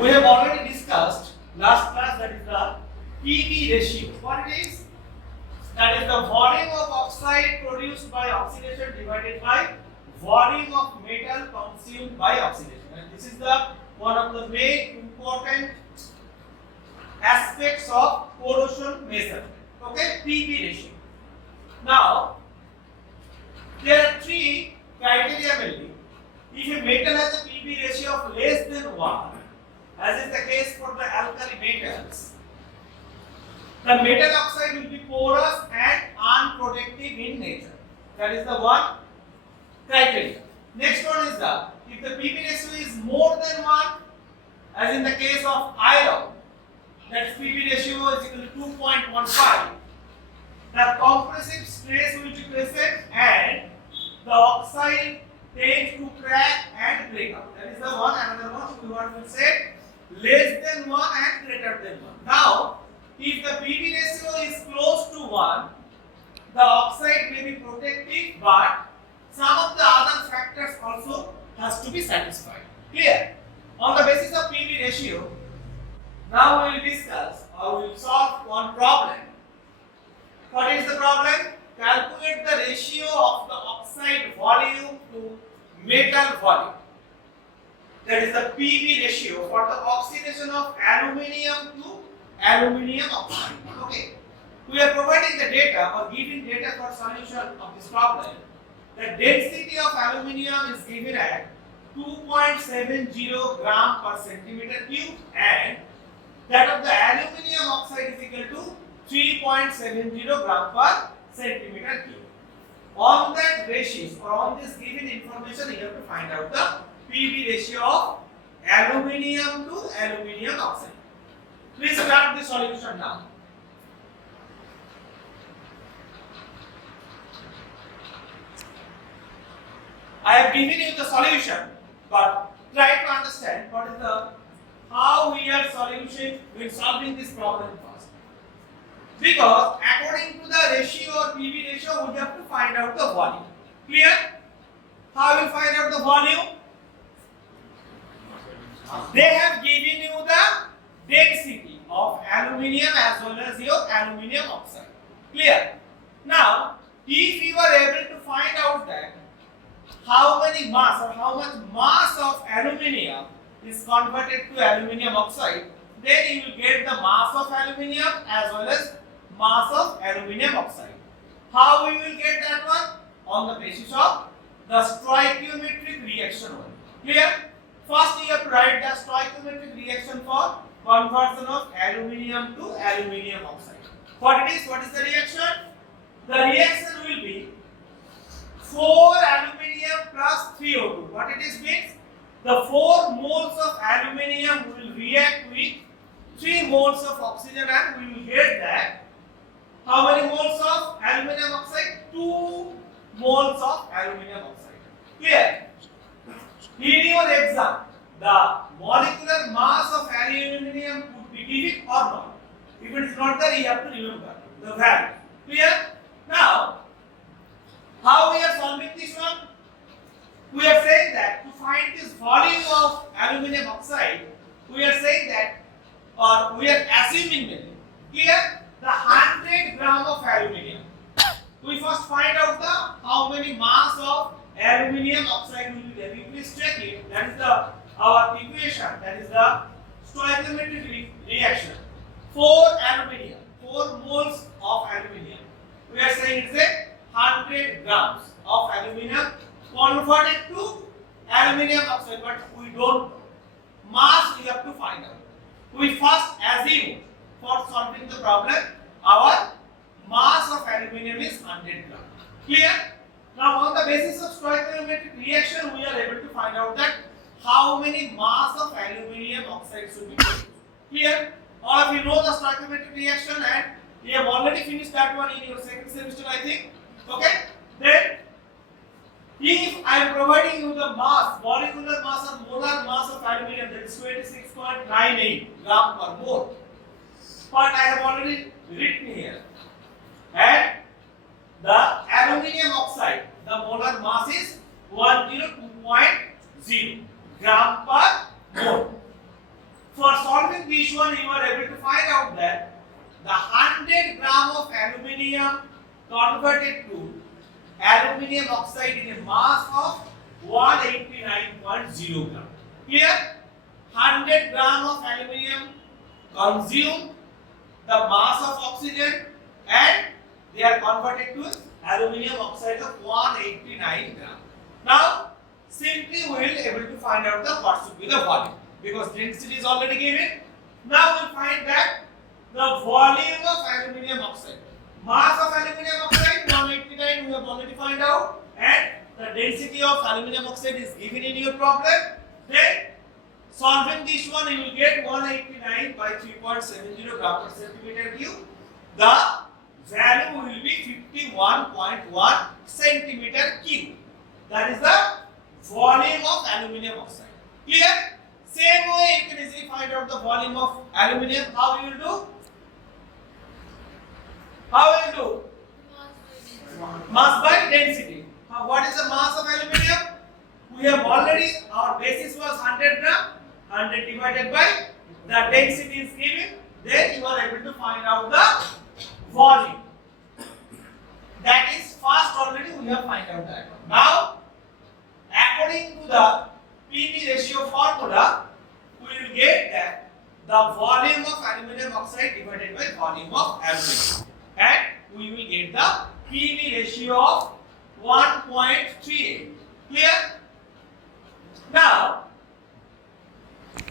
We have already discussed last class, that is the PV ratio. What it is? That is the volume of oxide produced by oxidation divided by volume of metal consumed by oxidation. And this is the one of the main important aspects of corrosion measurement. Okay, PV ratio. Now, there are three criteria mainly. If a metal has a PV ratio of less than 1, as is the case for the alkali metals, the metal oxide will be porous and unprotective in nature. That is the one criteria. Next one is the, if the PV ratio is more than 1, as in the case of iron, that PV ratio is equal to 2.15, the compressive stress will be present and the oxide tends to crack and break up. That is the one. Another one we want to say less than 1 and greater than 1. Now, if the PV ratio is close to 1, the oxide may be protective, but some of the other factors also has to be satisfied. Clear? On the basis of PV ratio, now we will discuss or we will solve one problem. What is the problem? Calculate the ratio of the oxide volume to metal volume. That is the PV ratio for the oxidation of aluminium to aluminium oxide. Okay. We are providing the data or giving data for solution of this problem. The density of aluminium is given at 2.70 gram per centimeter cube and that of the aluminium oxide is equal to 3.70 gram per centimeter cube. On that ratio or on this given information, you have to find out the PV ratio of aluminium to aluminium oxide. Please start the solution now. I have given you the solution, but try to understand what is the how we are solving this problem first. Because according to the ratio or PV ratio, we have to find out the volume. Clear? How will find out the volume? They have given you the density of aluminium as well as your aluminium oxide. Clear? Now, if you are able to find out that how many mass or how much mass of aluminium is converted to aluminium oxide, then you will get the mass of aluminium as well as mass of aluminium oxide. How we will get that one? On the basis of the stoichiometric reaction only. Clear? First you have to write the stoichiometric reaction for conversion of aluminium to aluminium oxide. What it is? What is the reaction? The reaction will be 4 aluminium plus 3 O2. What it is means? The 4 moles of aluminium will react with 3 moles of oxygen and we will get that. How many moles of aluminium oxide? 2 moles of aluminium oxide. Clear? In your exam, the molecular mass of aluminium could be given or not. If it is not there, you have to remember the value. Clear? Now, how we are solving this one? We are saying that to find this volume of aluminium oxide, we are saying that, or we are assuming that, clear? The 100 gram of aluminium. We first find out the how many mass of aluminium oxide will be there. We please check it. That is the our equation. That is the stoichiometric reaction. 4 aluminium, 4 moles of aluminium. We are saying it's a 100 grams of aluminium converted to aluminium oxide, but we don't know. Mass we have to find out. We first assume for solving the problem our mass of aluminium is 100 grams. Clear? Now on the basis of stoichiometric reaction, we are able to find out that how many mass of aluminium oxide should be produced. Clear? All of you know the stoichiometric reaction and you have already finished that one in your second semester, I think. Okay? Then, if I am providing you the mass, molecular mass or molar mass of aluminium, that is 26.98 gram per mole. But I have already written here. And the aluminium oxide, the molar mass is 102.0 gram per mole. this one you are able to find out that the 100 gram of aluminium converted to aluminium oxide in a mass of 189.0 gram. Clear? 100 gram of aluminium consume the mass of oxygen and they are converted to aluminium oxide of 189 gram. Now, simply we will able to find out the what should be the volume because density is already given. Now we will find that the volume of aluminium oxide. Mass of aluminium oxide 189 we have already find out and the density of aluminium oxide is given in your problem. Then solving this one you will get 189 by 3.70 gram per centimeter cube. The value will be 51.1 centimeter cube. That is the volume of aluminium oxide. Clear? Same way you can easily find out the volume of aluminium. How you will do? How will you do? Mass by density. What is the mass of aluminium? We have already, our basis was 100 gram. 100 divided by the density is given. Then you are able to find out the volume. That is first already we have find out that. Now, according to the PV ratio formula, we will get that the volume of aluminium oxide divided by volume of aluminium. And we will get the PV ratio of 1.38. Clear? Now,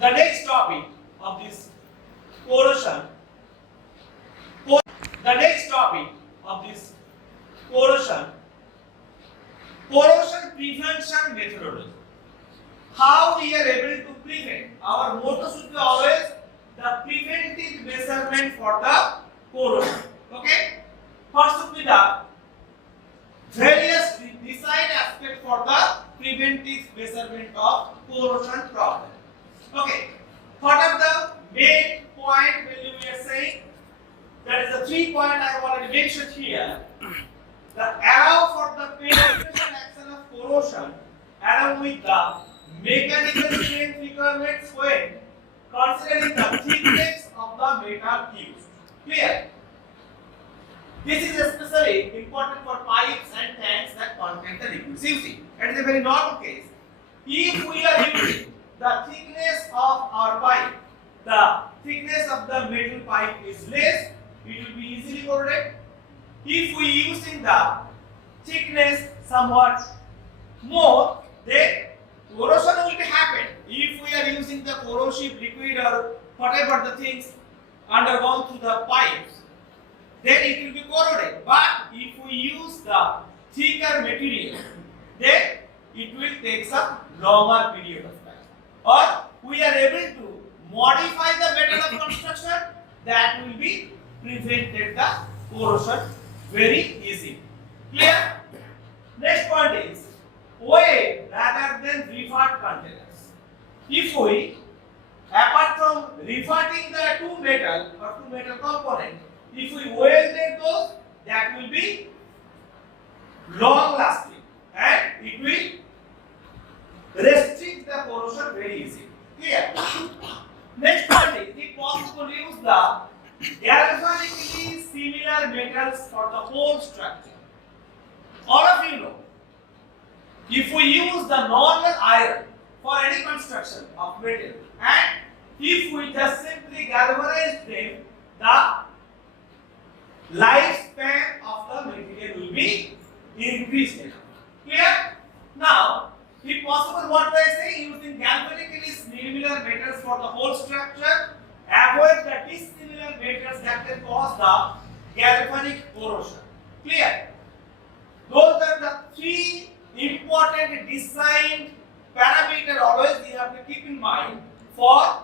the next topic of this corrosion. The next topic of this corrosion prevention methodology. How we are able to prevent? Our motto should be always the preventive measurement for the corrosion. Okay? First should be the various design aspects for the preventive measurement of corrosion problem. Okay. What are the main point value we are saying? That is the 3 point I have already mentioned here. The allow for the penetration action of corrosion along with the mechanical strength requirements when considering the thickness of the metal used. Clear? This is especially important for pipes and tanks that contain the liquids. You see, it is a very normal case. If we are using the thickness of our pipe, the thickness of the metal pipe is less, it will be easily corroded. If we using the thickness somewhat more, then corrosion will be happen. If we are using the corrosive liquid or whatever the things undergone through the pipes, then it will be corroded. But if we use the thicker material, then it will take some longer period of time. Or we are able to modify the method of construction that will be prevented the corrosion very easy. Clear? Next point is weigh rather than revert containers. If we, apart from reverting the two metal component, if we welded those, that will be long lasting and it will restrict the corrosion very easily. Clear? Next point is, if possible, use the galvanically similar metals for the whole structure. All of you know, if we use the normal iron for any construction of metal and if we just simply galvanize them, the lifespan of the material will be increased. Clear? Now, if possible, what do I say? Using galvanically similar metals for the whole structure, avoid the dissimilar metals that can cause the galvanic corrosion. Clear? Those are the three important design parameters always you have to keep in mind for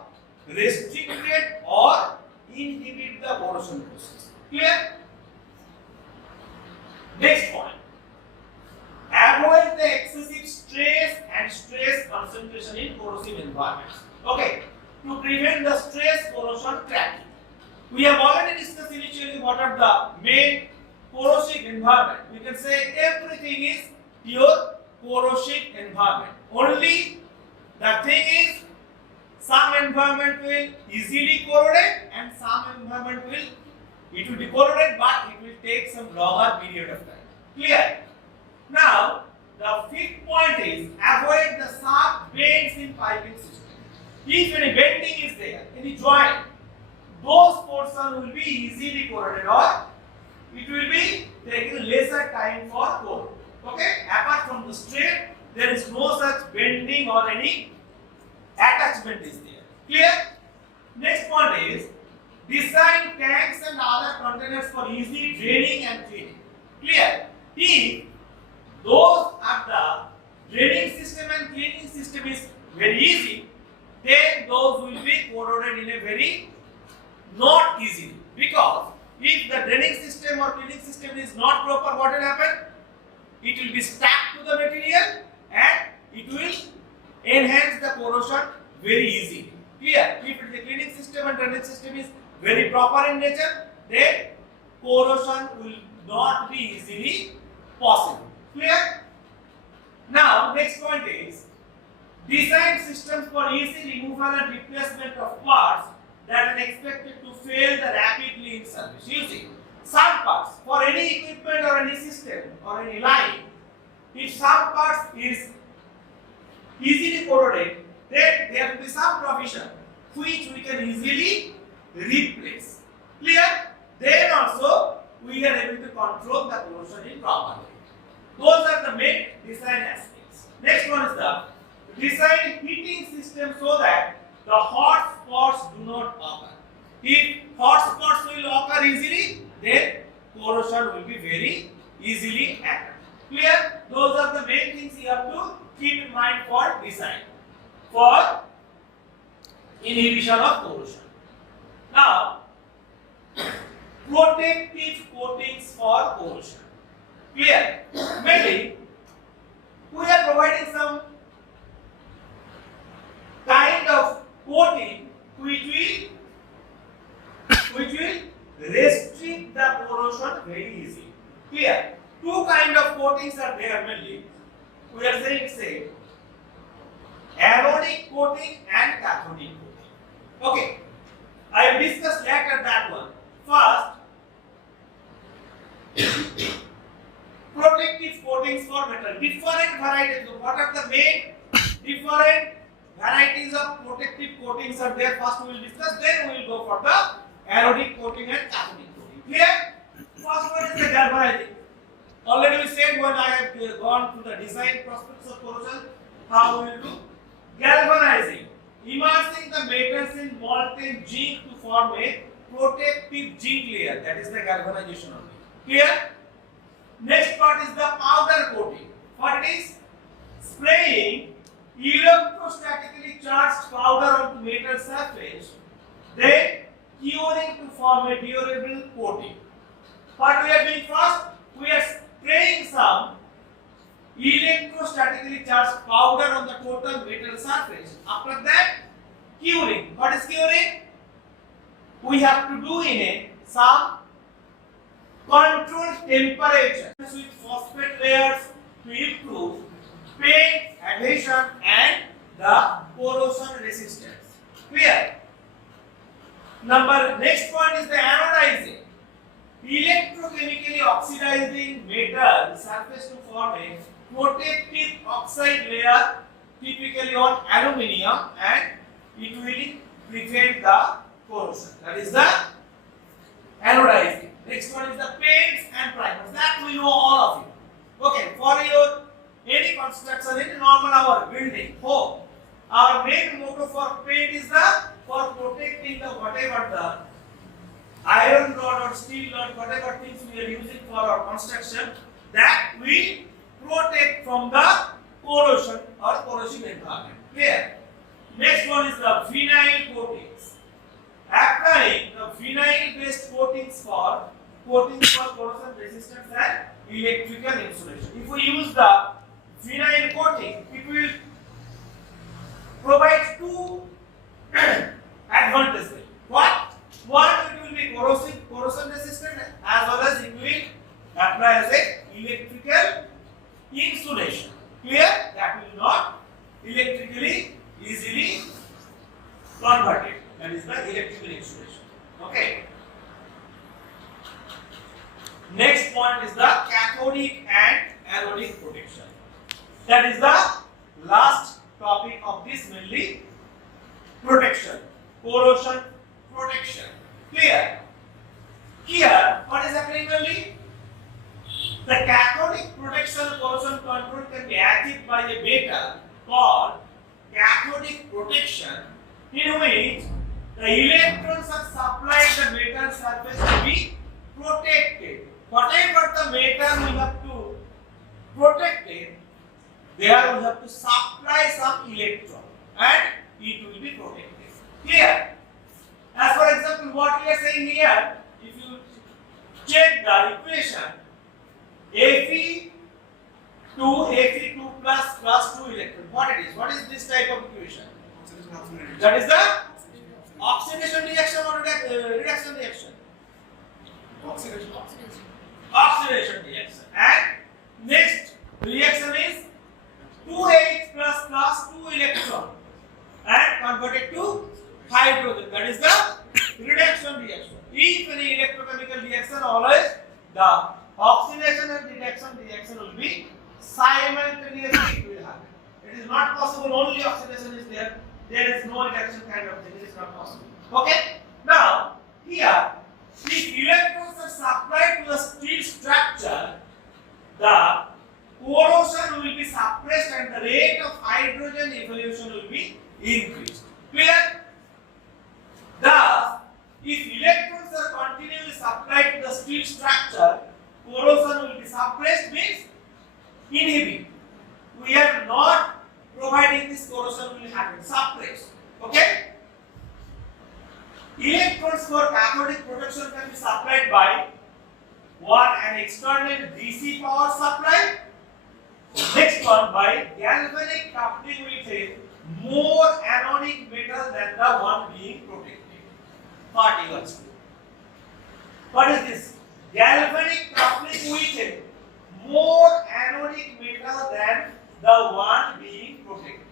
restricted or inhibit the corrosion process. Clear? Next point. Avoid the excessive stress and stress concentration in corrosive environments. Okay. To prevent the stress corrosion cracking. We have already discussed initially what are the main corrosive environment. We can say everything is pure corrosive environment. Only the thing is Some environment will easily corrode and some environment will be corroded, but it will take some longer period of time. Clear? Now, the fifth point is avoid the sharp bends in piping system. If any bending is there, any joint, those portions will be easily corroded or it will be taking lesser time for corrode. Okay? Apart from the strain, there is no such bending or any attachment is there. Clear? Next point is design tanks and other containers for easy draining and cleaning. Clear? If those are the draining system and cleaning system is very easy, then those will be corroded in a very not easily. Because if the draining system or cleaning system is not proper, what will happen? It will be stuck to the material and it will enhance the corrosion very easily. Clear? If the cleaning system and drainage system is very proper in nature, then corrosion will not be easily possible. Clear? Now, next point is design systems for easy removal and replacement of parts that are expected to fail the rapidly in service. You see, some parts for any equipment or any system or any line, if some parts is easily corroded, then there will be some provision which we can easily replace. Clear? Then also we are able to control the corrosion in proper way. Those are the main design aspects. Next one is the design heating system so that the hot spots do not occur. If hot spots will occur easily, then corrosion will be very easily occur. Clear? Those are the main things you have to keep in mind for design for inhibition of corrosion. Now, protective coatings for corrosion. Clear? Mainly, we are providing some kind of coating which will restrict the corrosion very easily. Clear? Two kind of coatings are there mainly. We are saying say anodic coating and cathodic coating. Okay, I will discuss later that one. First, protective coatings for metal. Different varieties. What are the main different varieties of protective coatings are there? First we will discuss, then we will go for the anodic coating and cathodic coating. Clear? First one is the galvanizing. Already we said when I have gone through the design prospects of corrosion, how we will do galvanizing. Immersing the metals in molten zinc to form a protective zinc layer. That is the galvanization only. Clear? Next part is the powder coating. What it is? Spraying electrostatically charged powder onto metal surface, then curing to form a durable coating. What we are doing first? We are spraying some electrostatically charged powder on the total metal surface. After that, curing. What is curing? We have to do in it some controlled temperature with phosphate layers to improve paint adhesion and the corrosion resistance. Clear? Next point is the anodizing. Electrochemically oxidizing metal surface to form a protective oxide layer, typically on aluminium, and it will prevent the corrosion. That is the anodizing. Next one is the paints and primers. That we know all of you. Okay, for your any construction in normal our building, home, our main motto for paint is for protecting the whatever the iron rod or steel rod, whatever things we are using for our construction, that we protect from the corrosion or corrosive environment. Clear? Next one is the vinyl coatings. Applying the vinyl based coatings for corrosion resistance and electrical insulation. If we use the vinyl coating, it will provide two advantages. What? One, it will be corrosion resistant, as well as it will apply as a electrical insulation. Clear? That will not electrically easily converted. That is the electrical insulation. Okay. Next point is the cathodic and anodic protection. That is the last topic of this mainly protection. Corrosion protection. Clear? Here, what is happening mainly? The cathodic protection corrosion control can be achieved by a metal called cathodic protection, in which the electrons are supplied the metal surface to be protected. Whatever the metal we have to protect it, there we have to supply some electron and it will be protected. Clear? As for example, what we are saying here, if you check the equation, Fe2 plus 2 electron, what it is? What is this type of equation? That is the oxidation reaction or reduction reaction? Oxidation reaction. And next reaction is 2H plus 2 electron and converted to hydrogen. That is the reduction reaction. If any electrochemical reaction, always the oxidation and reaction will be simultaneously, it will happen. It is not possible only oxidation is there. There is no reaction kind of thing. It is not possible. Okay. Now here, if electrons are supplied to the steel structure, the corrosion will be suppressed and the rate of hydrogen evolution will be increased. Clear? Thus, if electrons are continually supplied to the steel structure, corrosion will be suppressed, means inhibit. We are not providing this corrosion will happen, suppressed. Okay? Electrons for cathodic protection can be supplied by an external DC power supply. Next one, by galvanic coupling with a more anodic metal than the one being protected. Part equals to. What is this? Galvanic coupling with a more anodic metal than the one being protected.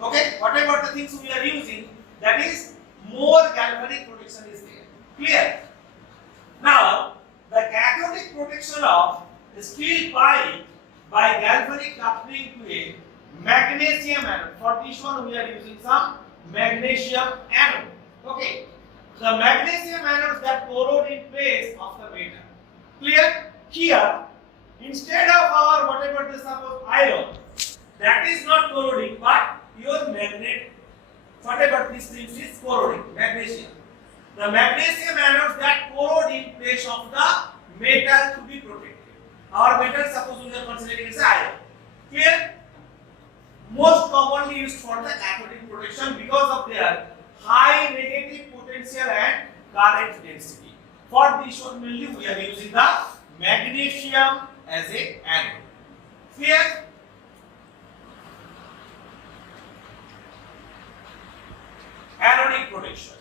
Okay? Whatever the things we are using, that is more galvanic protection is there. Clear? Now, the cathodic protection of the steel pipe by galvanic coupling to a magnesium anode. For this one, we are using some magnesium anode. Okay. The magnesium anodes that corrode in place of the metal. Clear? Here, instead of our whatever the suppose iron, that is not corroding, but your magnet, whatever this thing is corroding, magnesium. The magnesium anodes that corrode in place of the metal to be protected. Our metal, suppose we are considering as iron. Clear? Most commonly used for the cathodic protection because of their high negative potential and current density. For this one mainly we are using the magnesium as a anode. Clear? Anodic protection.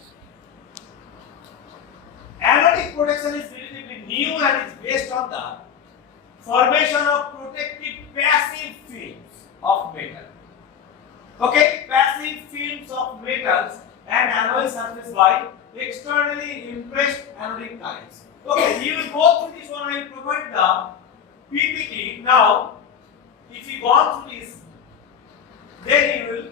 Anodic protection is relatively new and is based on the formation of protective passive films of metal. Okay, passive films of metals and alloy surface by externally impressed anodic currents. Okay, you will go through this one. I will provide the PPT. Now, if you go through this, then you will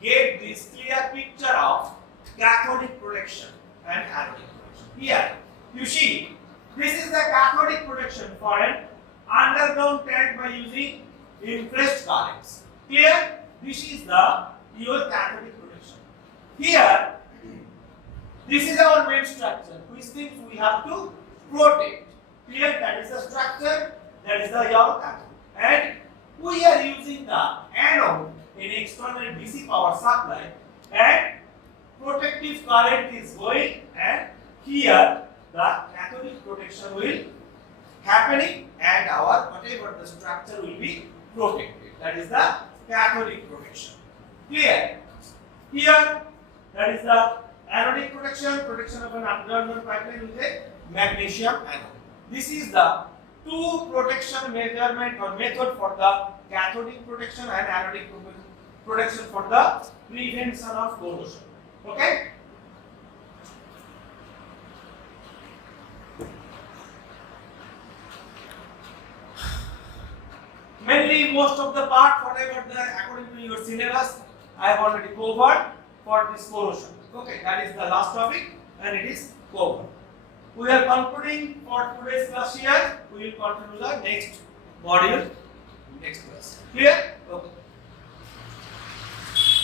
get this clear picture of cathodic protection and anodic protection. Here, you see, this is the cathodic protection for an underground tank by using impressed currents. Clear? This is your cathodic protection. Here, this is our main structure, which things we have to protect. Clear? That is the structure, that is the your cathode. And we are using the anode in external DC power supply, and protective current is going, and here the cathodic protection will happening, and our whatever the structure will be protected. That is the cathodic protection. Clear? Here, that is the anodic protection of an underground pipeline with a magnesium anode. This is the two protection measurement or method for the cathodic protection and anodic protection for the prevention of corrosion. Okay? Mainly most of the part whatever according to your syllabus I have already covered for this corrosion. Okay, that is the last topic and it is covered. We are concluding for today's class here. We will continue the next module next class. Clear? Okay.